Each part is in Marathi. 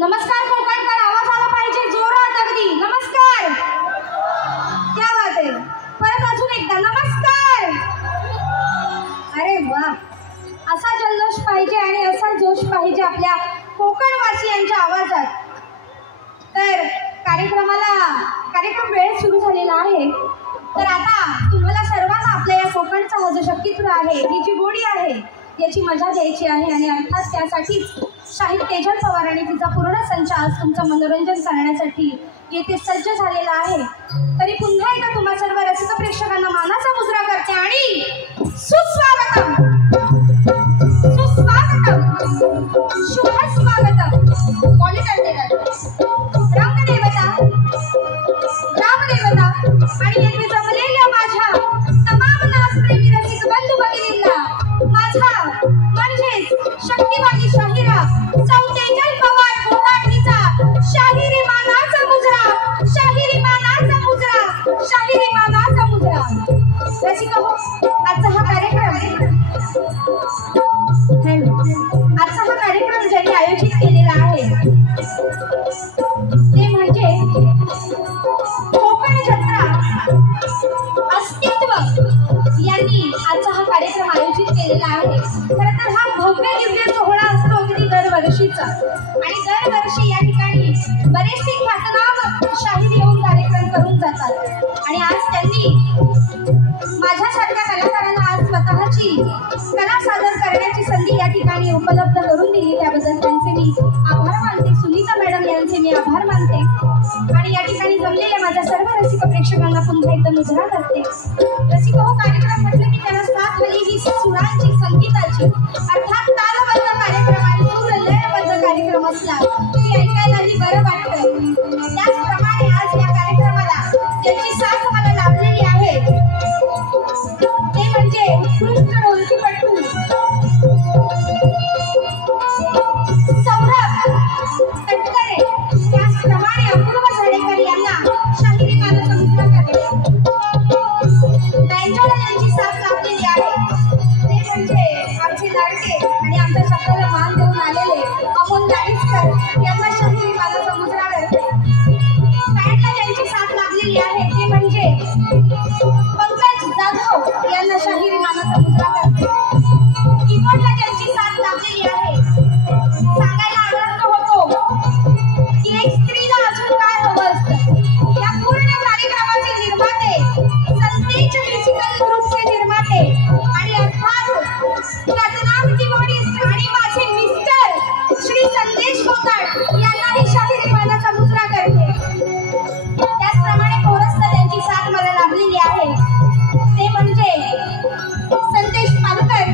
नमस्कार कोकणकर, आवाज आला पाहिजे जोरात अगदी. नमस्कार. क्या बात आहे. परत अजून एकदा नमस्कार. अरे वा, असा जल्लोष पाहिजे आणि असा जोश पाहिजे आपल्या कोकणवासियांच्या आवाजात. तर कार्यक्रम वेळेत सुरू झालेला आहे. तर आता तुम्हाला सर्वांना आपल्या या कोकणचा हा जो शक्तिपूर आहे, ही जी गोडी आहे, याची मजा द्यायची आहे. आणि अर्थात त्यासाठीच शाहीर तेजल पवार आणि तिचा पूर्ण संच आज तुमचं मनोरंजन करण्यासाठी येथे सज्ज झालेला आहे. तरी पुन्हा एकदा तुम्हा सर्व रसिक प्रेक्षकांना मानाचा मुजरा करते आणि सुस्वागतम, सुस्वागतम, शुभ स्वागतम. मॉनिटर रंगदेवता, रामदेवता आणि येथे जमलेल्या माझ्या तमाम नाचप्रेमी रसिक बंधू भगिनींना माझा म्हणजेच शक्तिवादी शाहिरा सौ तेजल पवार कोकाठीचा शाहिरी मानाचा मुजरा, शाहिरी मानाचा मुजरा, शाहिरी मानाचा मुजरा. रसिक हो, आजचा हा कार्यक्रम ज्यांनी आयोजित केलेला आहे ते म्हणजे कोकण जत्रा अस्तित्व यांनी आजचा हा कार्यक्रम आयोजित केलेला आहे. खरं तर हा भव्य दिव्य सोहळा असतो अगदी दरवर्षीचा, आणि दरवर्षी या ठिकाणी बरेचसे ख्यातनाम शाहीर येऊन कार्यक्रम करून जातात. आणि आज त्यांनी साजरा करते. रसिको, कार्यक्रम म्हटलं की त्याला साथ हवी ही सुरांची, संगीताची, अर्थात तालबद्ध कार्यक्रम आणि सूर लयबद्ध कार्यक्रम असला की ऐकायलाही बरं वाटतं. त्याचप्रमाणे आज या कार्यक्रमाला ज्याची साथ मला लाभलेली आहे ते म्हणजे उत्कृष्ट ढोलकीपटू सौरभ तटकरे, त्याचप्रमाणे अपूर्व झाडेकर यांना शाहिरी मानाचा मुजरा करते. बँजोला यांची साथ लाभलेली आहे ते म्हणजे आमचे लाडके आणि आमच्या शब्दाला मान देऊन आलेले अमोल दाणीसकर यांना शाहिरी मानाचा मुजरा करते. बँडला ज्यांची साथ लाभलेली आहे ते म्हणजे पंकज जाधव यांना शाहिरी मानाचा मुजरा करते. कीबोर्डला ज्यांची साथ लाभलेली आहे सांगायला आनंद होतो की एक स्त्रीला अजून काय हवं असतं. या पूर्ण कार्यक्रमाचे निर्माते, संदेश म्युझिकल ग्रुपचे निर्माते आणि अर्थात रत्नाम कीबोर्डिस्ट आणि माझे मिस्टर श्री संदेश कोकाड यांनाही शाहिरी मानाचा मुजरा करते. त्याचप्रमाणे कोरसला त्यांची साथ मला लाभलेली आहे ते म्हणजे संदेश पालकर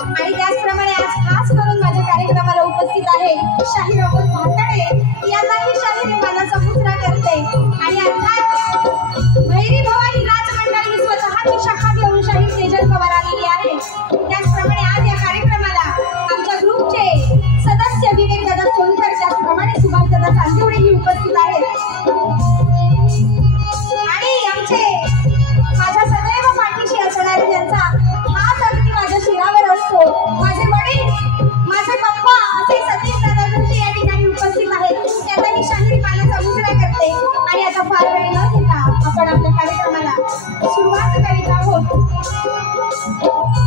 आणि त्याचप्रमाणे आज खास करून माझ्या कार्यक्रमाला उपस्थित आहे शाहीर अमोल भाताडे यांनाही शाहिरी मानाचा मुजरा करते. आणि अर्थात भैरी भवानी नाच मंडळ ही स्वतःची शाखा घेऊन शाहीर तेजल पवार आलेली आहे. त्याचप्रमाणे आज या कार्यक्रमाला आमच्या ग्रुपचे सदस्य विवेक दादा सोनकर, त्याचप्रमाणे सुभाष दादा चांदिवडेही उपस्थित आहेत. आणि आमचे माझ्या सदैव पाठीशी असणारे त्यांचा हात अगदी माझ्या शिरावर असतो माझे वडील, माझे पप्पा असे सतीश दादा जोशी या ठिकाणी उपस्थित आहेत. त्यांनाही शाहिरी मानाचा मुजरा करते. आणि आता फार वेळ न घेता आपण आपल्या कार्यक्रमाला सुरुवात करीत आहोत.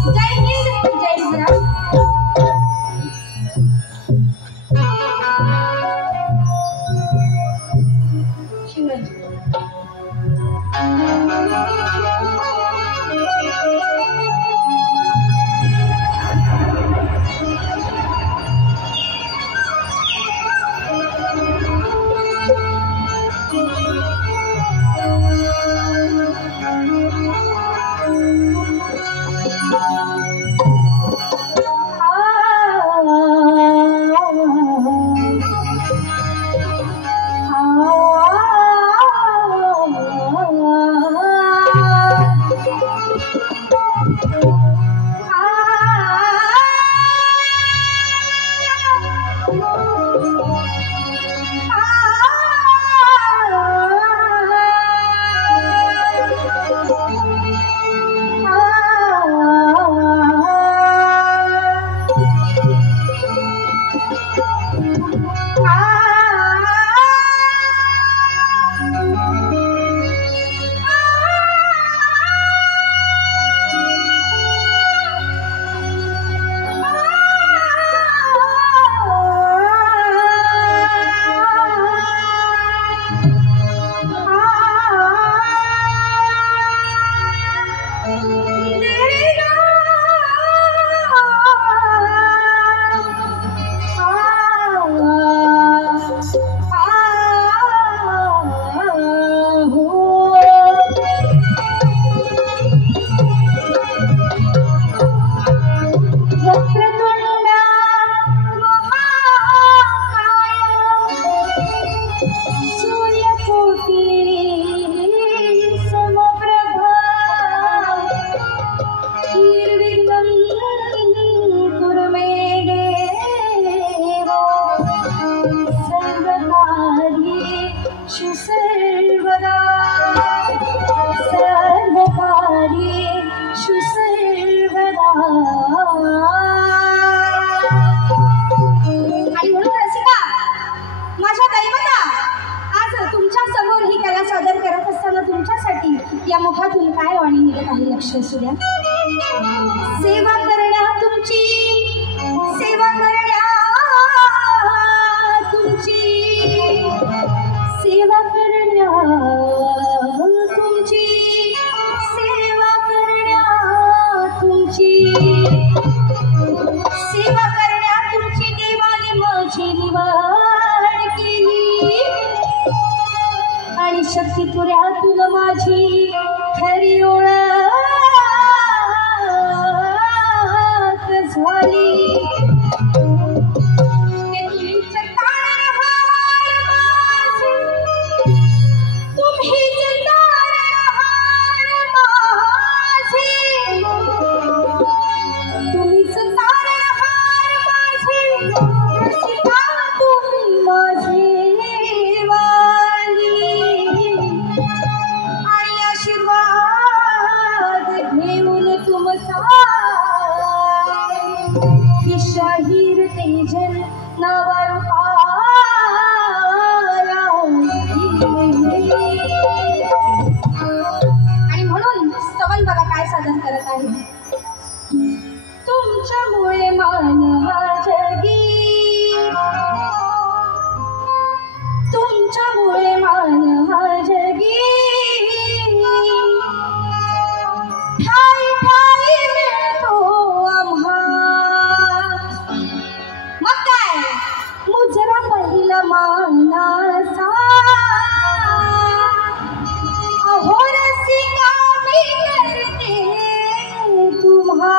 जय हिंद, जय महाराज. शिवाजी या मुखातून काय वाणी निघत आहे लक्ष असू द्या. सेवा करण्या तुमची, सेवा करण्या तुमची, सेवा करण्या तुमची, सेवा करण्या तुमची, सेवा करण्या तुमची देवाने माझी निवड केली आणि शक्ती पुऱ्यातून माझी खरी सादर करत आहे. तुमच्यामुळे मान हा जगी, तुमच्यामुळे मान हा जगी, ठाई ठाई मिळतो आम्हा. मग काय मुजरा पहिला मानाचा, अहो रसिका मी करते तुम्हा.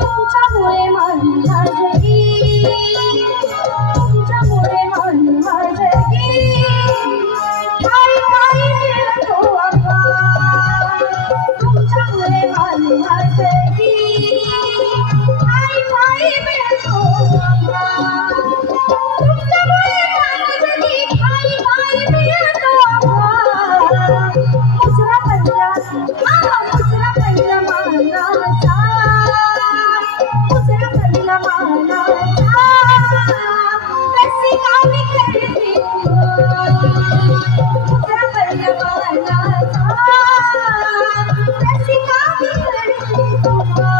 तुमच्यामुळे मान हा जगी, तुमच्यामुळे मान हा जगी, ठाई ठाई मिळतो आम्हा. तुमच्यामुळे मान हा जगी, ठाई ठाई मिळतो आम्हा. तुमच्यामुळे मान जगी, ठाई ठाई मिळतो आम्हा. मुजरा पहिला, मुजरा पहिला मानाचा, मुजरा पहिला मानाचा, रसिका मी करते तुम्हा. मुजरा पहिला मानाचा, रसिका मी करते तुम्हा.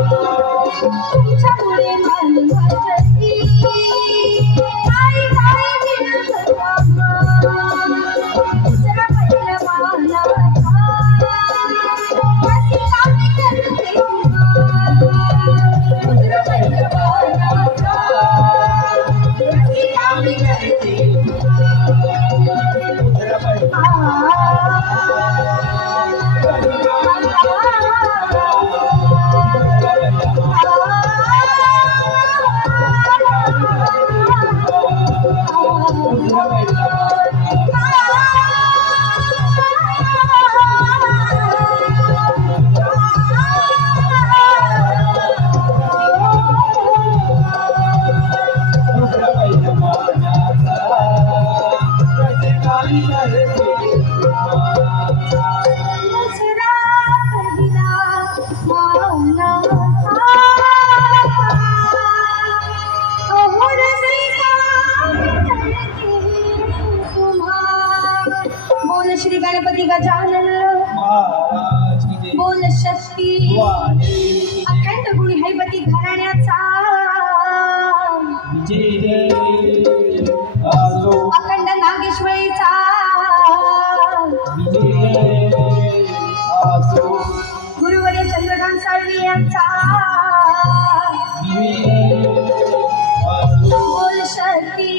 तुमच्यामुळे मान वाजती काय काय विना दुसरा पहिला मानाचा कशी कामे करते दुसरा पहिला मानाचा कशी कामे करते दुसरा पहिला श्री गणपती गजानन बोल शक्ती अखंड गुणी हैबती घराण्याचा अखंड नागेश्वरीचा गुरुवर्य चंद्रकांत साळवी यांचा बोल शक्ती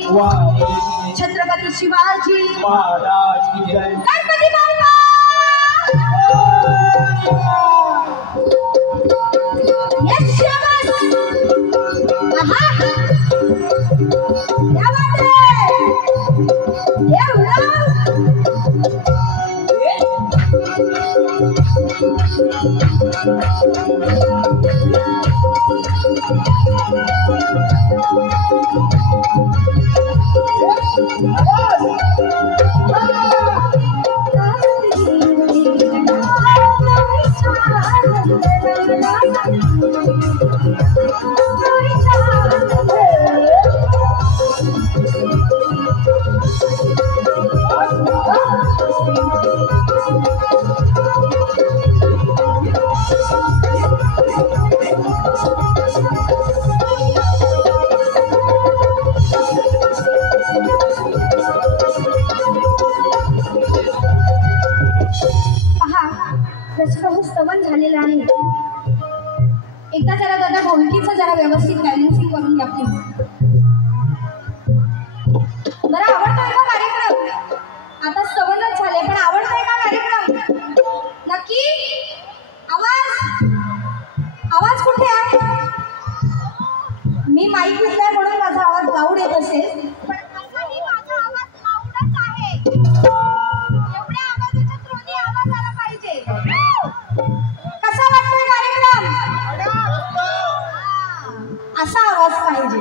छत्रपती शिवाजी महाराज की जय गणपती बाप्पा यस शाबास आहा क्या बात है ये उड़ा झालेला आहे एकदा जरा दादा ढोलकीचं जरा व्यवस्थित बॅलन्सिंग करून घ्या प्लीज बरं आवडतोय का कार्यक्रम आता सवलत झाले पण आवडतोय का कार्यक्रम नक्की आवाज कुठे आहे मी माईक घेतलाय म्हणून माझा आवाज लाऊड येत असेल पण तसाही माझा आवाज लाऊडच आहे एवढ्या आवाजाच्या त्रोनी आवाज आला पाहिजे कसा वाटतोय कार्यक्रम असा आवाज पाहिजे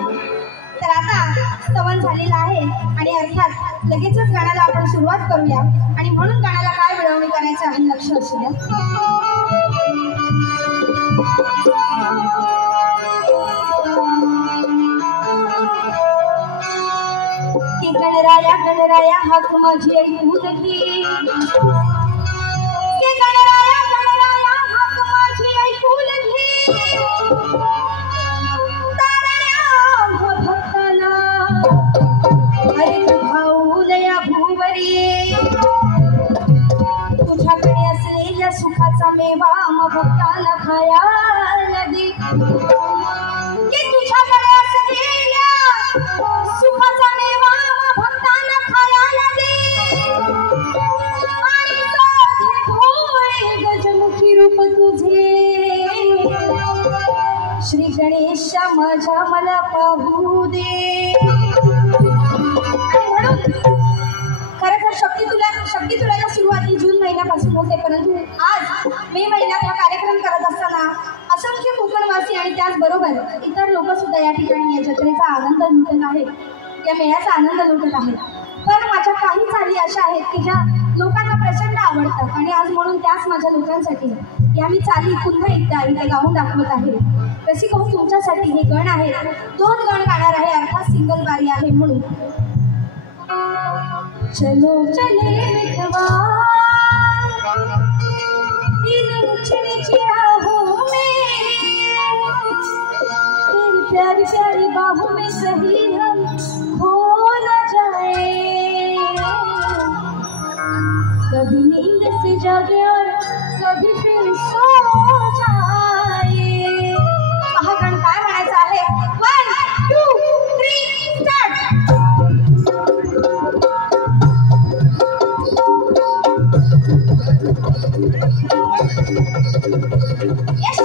तर आता स्तवन झालेला आहे आणि अर्थात लगेचच गाण्याला आपण सुरुवात करूया आणि म्हणून गाण्याला काय मिळवणी करायचं आहे लक्ष असू द्या की गणराया हाक माझी ऐकून घे की गणराया हाक माझी ऐकून घे तारया भक्ताना अरे भाऊलया भूवरी तुझ्याकडे असलेल्या सुखाचा मेवा मग भक्ताला खायला दे की तुझ्याकडे असलेल्या सुखाचा मेवा मग भक्ताला खायला दे आणि साधे भोळे गजमुखी रूप तुझे श्री गणेश माझ्या मला पाहू दे म्हणून खरं शक्ती तुलाला सुरुवात ही जून महिन्यापासून होते परंतु आज मे महिन्यात हा कार्यक्रम करत असताना असंख्य कोकणवासी आणि त्याचबरोबर इतर लोक सुद्धा या ठिकाणी या जत्रेचा आनंद लुटत आहेत या मेळ्याचा आनंद लुटत आहेत पण माझ्या काही चाली अशा आहेत की ज्या लोकांना प्रचंड आवडतात आणि आज म्हणून त्याच माझ्या लोकांसाठी या मी चाली पुन्हा एकदा इथे गाऊन दाखवत आहे कशी कहू तुमच्यासाठी हे गण आहेत 2 गण गाणार आहे अर्थात सिंगल बारी आहे म्हणून चलो चले मिठवा इन ऊंची नीची राहों में प्यारी प्यारी बाहों में कहीं हम खो न जाए, कभी नींद से जागे और कभी फिर सो जाए। महागण काय म्हणायचं आहे? 1 2 3 स्टार्ट। यस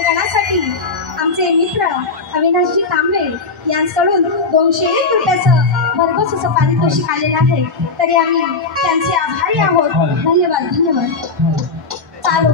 या गणासाठी आमचे मित्र अविनाशजी तांबे यांच्याकडून 201 रुपयाचं भरघोस असं पारितोषिक आलेलं आहे. तरी आम्ही त्यांचे आभारी आहोत. धन्यवाद धन्यवाद. चालू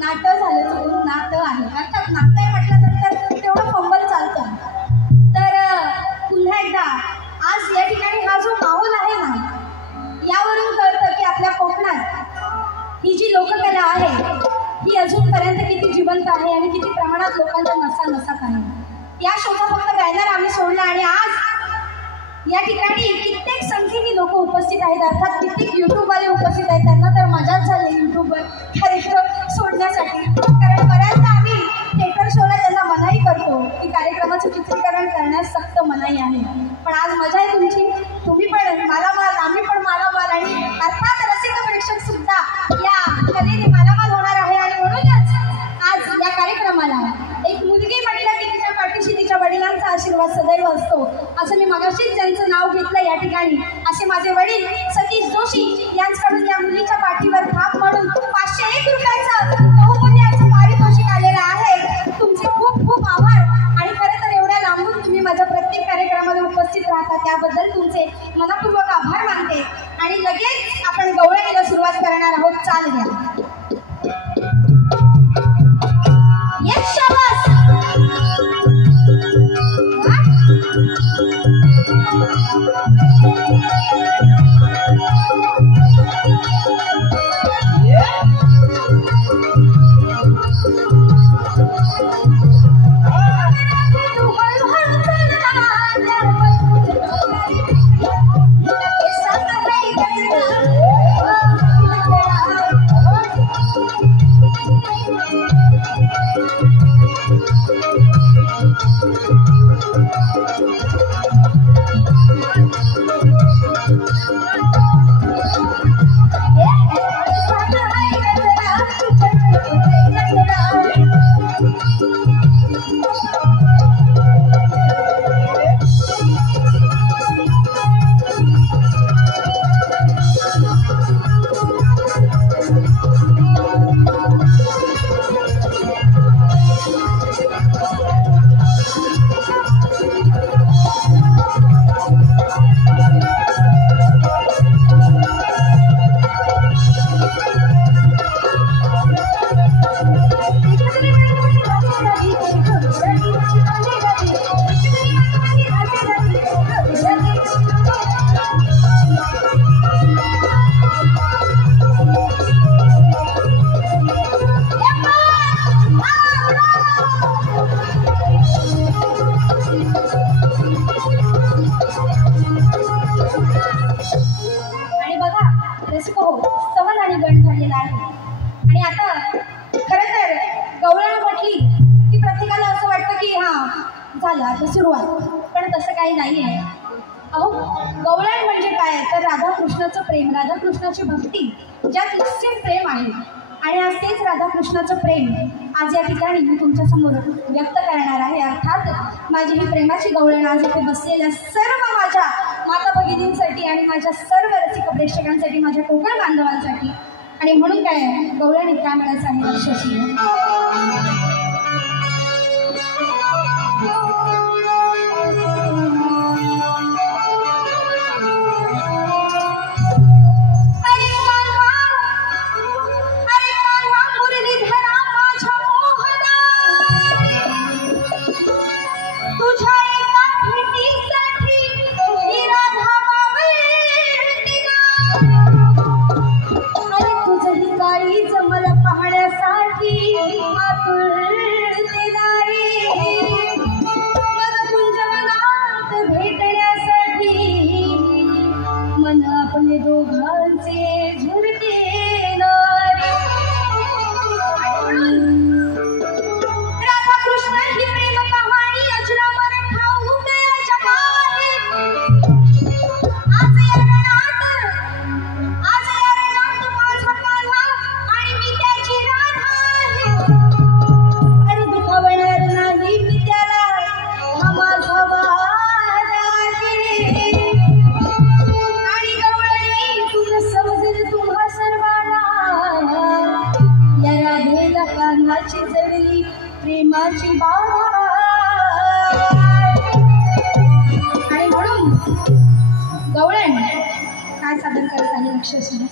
नातं झालं चुकून नातं आहे अर्थात नातं आहे म्हटल्यानंतर तेवढं फंबल चालतं. तर पुन्हा एकदा आज या ठिकाणी हा जो माहोल आहे ना यावरून कळतं की आपल्या कोकणात ही जी लोककला आहे ही अजूनपर्यंत किती जिवंत आहे आणि किती प्रमाणात लोकांच्या नसानसात आहे. या शोचा फक्त बॅनर आम्ही सोडला आणि आज या ठिकाणी कित्येक संख्येने लोक उपस्थित आहेत. अर्थात कित्येक यूट्यूबवाले उपस्थित आहेत. त्यांना तर मजाच झाली यूट्यूबवर कार्यक्रम सोडण्यासाठी. कारण बऱ्याचदा आम्ही थिएटर शोला त्यांना मनाई करतो की कार्यक्रमाचं चित्रीकरण करण्यास सक्त मनाई आहे. पण आज मजा आहे तुमची. तुम्ही पण मालामाल आम्ही पण मालामाल आणि अर्थात रसिक प्रेक्षक सुद्धा या कलेने मालामाल होणार आहे. आणि म्हणूनच आज या कार्यक्रमाला एक मुलगी म्हटलं की तिच्या पाठीशी तिच्या वडिलांचा आशीर्वाद सदैव असतो असं मी मगाशीच ज्यांचं नाव घेतलं या ठिकाणी असे माझे वडील सतीश जोशी यांच्याकडून या मुलीच्या पाठीवर थाप म्हणून 501 रुपयाचं बहुमूल्याचं पारितोषिक आलेलं आहे. तुमचे खूप खूप आभार. आणि खरं तर एवढ्या लांबून तुम्ही माझ्या प्रत्येक कार्यक्रमाला उपस्थित राहता त्याबद्दल तुमचे मनपूर्वक आभार मानते. आणि लगेच आपण गवळणीला सुरुवात करणार आहोत. चाल घ्या. येस शाबास. सुरुवात, पण तसं काही नाही आहे. अहो, गवळण म्हणजे काय तर राधाकृष्णाचं प्रेम, राधाकृष्णाची भक्ती, ज्यात निश्चित प्रेम आहे. आणि आज तेच राधाकृष्णाचं प्रेम आज या ठिकाणी मी तुमच्यासमोर व्यक्त करणार आहे. अर्थात माझी ही प्रेमाची गवळण आज इथे बसलेल्या सर्व माझ्या माता भगिनींसाठी आणि माझ्या सर्व रसिक प्रेक्षकांसाठी, माझ्या कोकण बांधवांसाठी. आणि म्हणून काय गवळण काय म्हणायचं आहे अक्षरशः. प्रेमाची बाळा. आणि म्हणून गवळण काय सादर करत आहे अक्षरशः.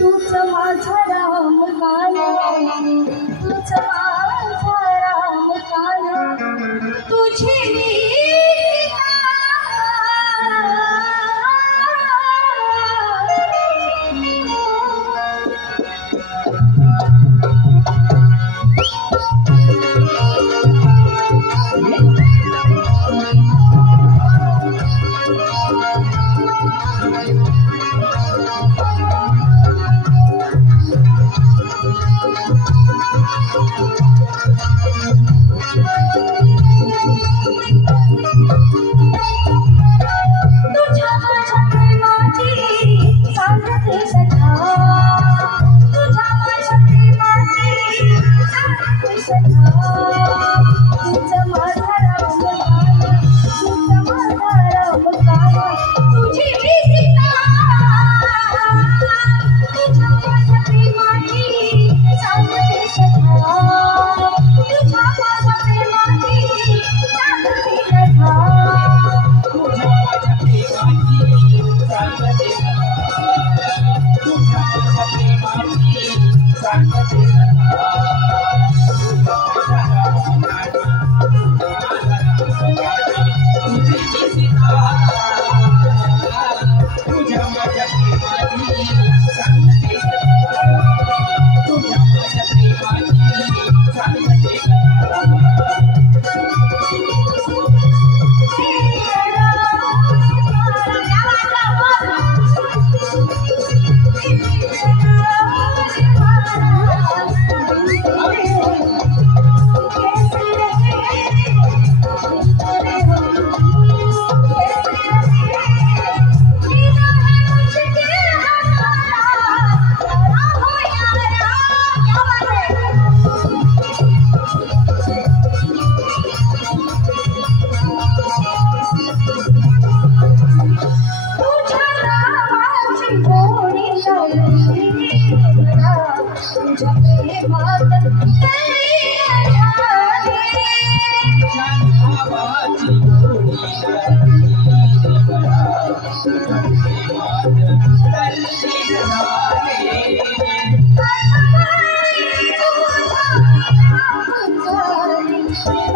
तूच माझा राम काना, तूच माझा राम काना, तुझी Thank you.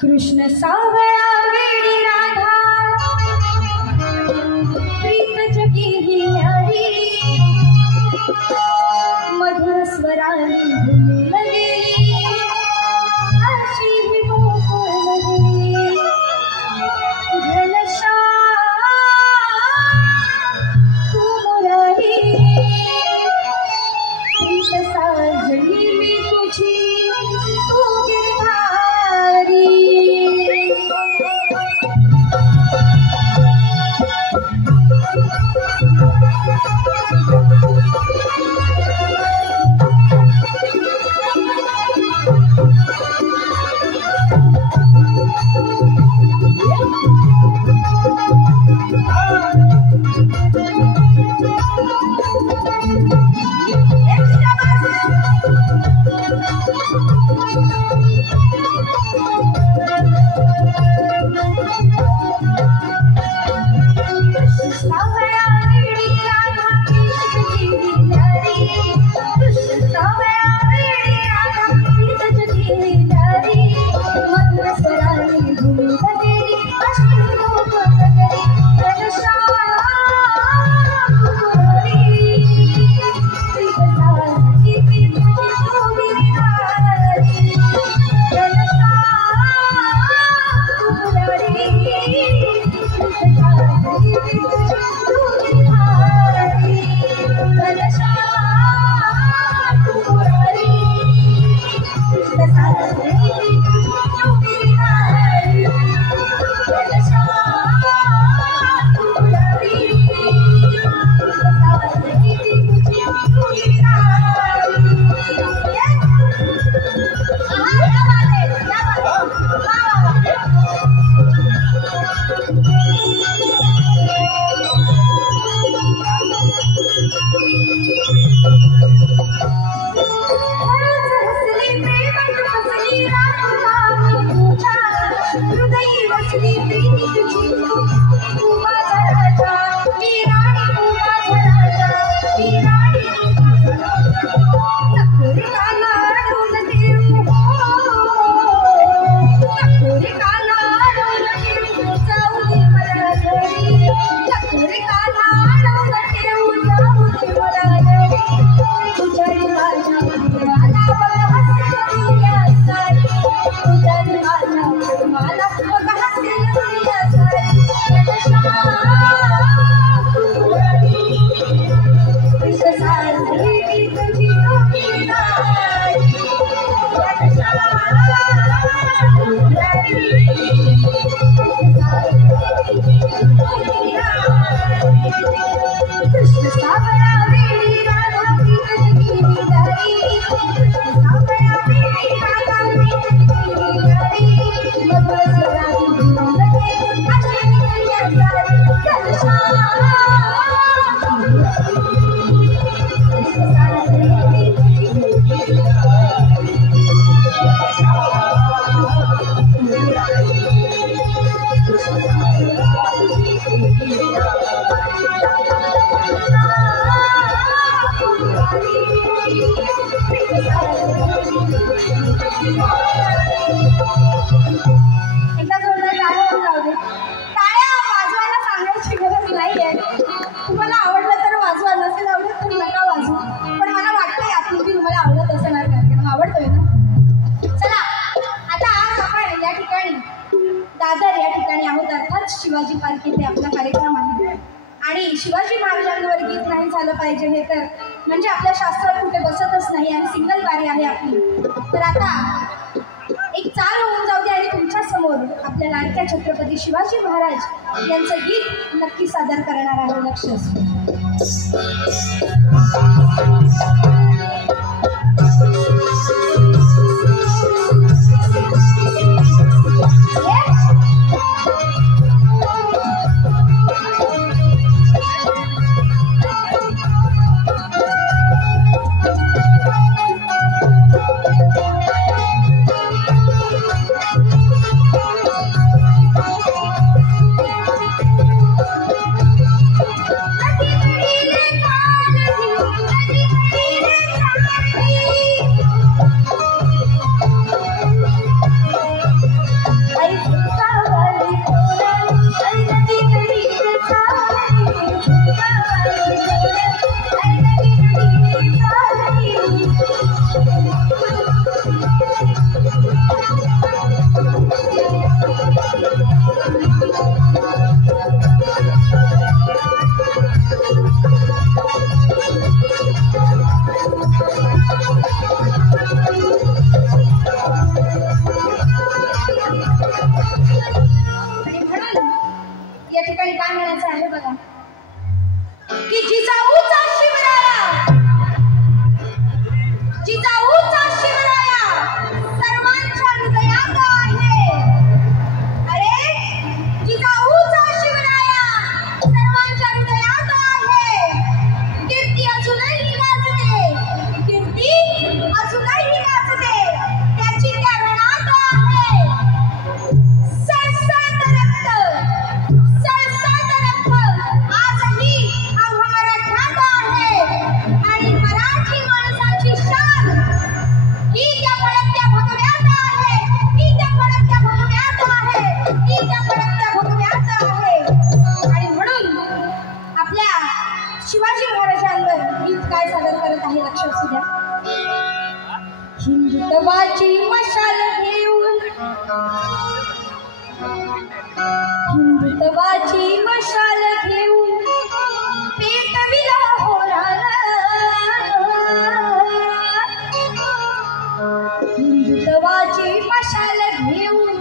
कृष्ण सावळा वेडी राधा प्रीत जगी ही न्यारी मधुर स्वराने घुमून गेली अशी ही गोकुळ नगरी घनश्याम तू मुरारी प्रीत साजली मी तुझी तू गिरधारी एकदा जोरदार टाळ्या होऊन जाऊ दे. टाळ्या वाजवायला सांगायची गरज नाहीये. तुम्हाला आवडलं तर वाजवा, नसेल आवडत तर नका वाजवू. पण मला वाटतंय आतून की तुम्हाला आवडत असणार कार्यक्रम आवडतोय ना. चला आता आज आपण या ठिकाणी दादर या ठिकाणी आहोत, अर्थात शिवाजी पार्क इथे आपला कार्यक्रम आहे. आणि शिवाजी महाराजांवर गीत नाही झालं पाहिजे हे तर म्हणजे आपल्या शास्त्रात कुठे बसतच नाही आणि सिंगल वारी आहे आपली. तर आता एक चाल होऊन जाऊ दे आणि तुमच्या समोर आपल्या लाडक्या छत्रपती शिवाजी महाराज यांचं गीत नक्की सादर करणार आहे. लक्ष या ठिकाणी काय म्हणायचं आहे बघा की जिजाऊचा शिवराया, जिजाऊचा शिवराया सर्वांच्या हृदयात आहे. अरे जिजाऊचा शिवराया सर्वांच्या हृदयात आहे. कीर्ती अजूनही वाजते, कीर्ती अजूनही वाजते. त्याची त्या रणात आहे सळसळत रक्त, सळसळत रक्त आजही आम्हा मराठ्यात आहे. आणि मराठी माणसाची शान ही त्या फडकत्या भगव्यात आहे, ही त्या फडकत्या भगव्यात आहे, ही त्या फडकत्या भगव्यात आहे. आणि म्हणून आपल्या शिवाजी महाराजांवर गीत काय सादर करत आहे लक्ष असू द्या. हिंदुत्वाची मशाल घेऊन, हिंदुत्वाची मशाल घेऊन पेटविला होराला. हिंदुत्वाची मशाल घेऊन